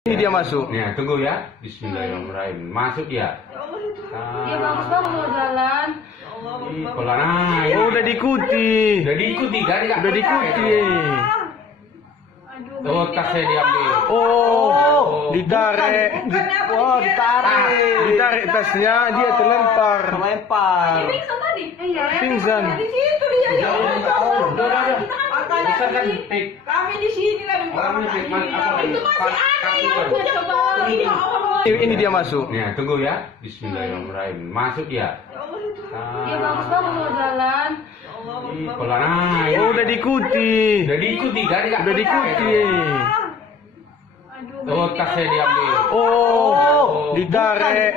Ini dia masuk. Ya, tunggu ya. Bismillahirrahmanirrahim. Masuk ya. Dia bagus banget mau jalan. Pelan. Oh, udah diikuti. Udah diikuti kan? Udah diikuti. Oh, tasnya diambil. Oh, ditarik. Oh, ditarik. Ditarik tasnya, dia terlempar. Terlempar. Pingsan tadi? Iya. Pingsan. Di situ dia. Ya Allah. Udah. Makanya Bisa kan? Pik. kami di sini lah. Kami pik. Itu masih ada yang punya coba. Ya Allah. Ini dia masuk. Ya, tunggu ya. Bismillahirrahmanirrahim. Masuk ya. Dia bagus banget mau jalan. Pelan. Oh, udah diikuti. Udah diikuti kan? Udah diikuti. Oh, tasnya diambil. Oh, ditarik.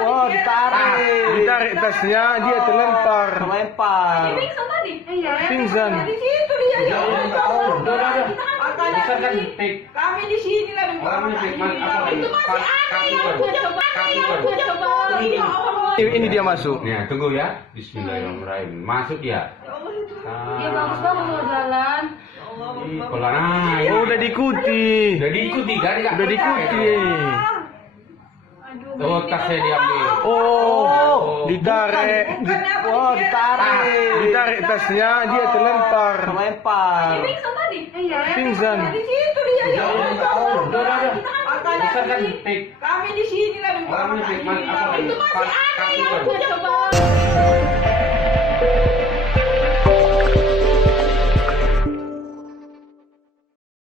Oh, ditarik. Ditarik tasnya, dia terlempar. Terlempar. Pingsan tadi? Iya. Pingsan. Di situ dia. Ya Allah. Udah. Makanya Bisa kan? Pik. kami di sini lah. Kami pik. Itu masih ada yang punya coba. Ya Allah. Ini dia masuk. Ya, tunggu ya. Bismillahirrahmanirrahim. Masuk ya. Dia bagus banget mau jalan. Pelan. Oh, udah diikuti. Udah diikuti kan? Udah diikuti. Oh, tasnya diambil. Oh, ditarik. Oh, ditarik. Ditarik tasnya, dia terlempar. Terlempar. Pingsan tadi? Iya. Pingsan. Di situ dia. Ya Allah. Udah. Makanya Bisa kan? Pik. kami di sini lah. Kami pik. Itu masih ada yang punya coba.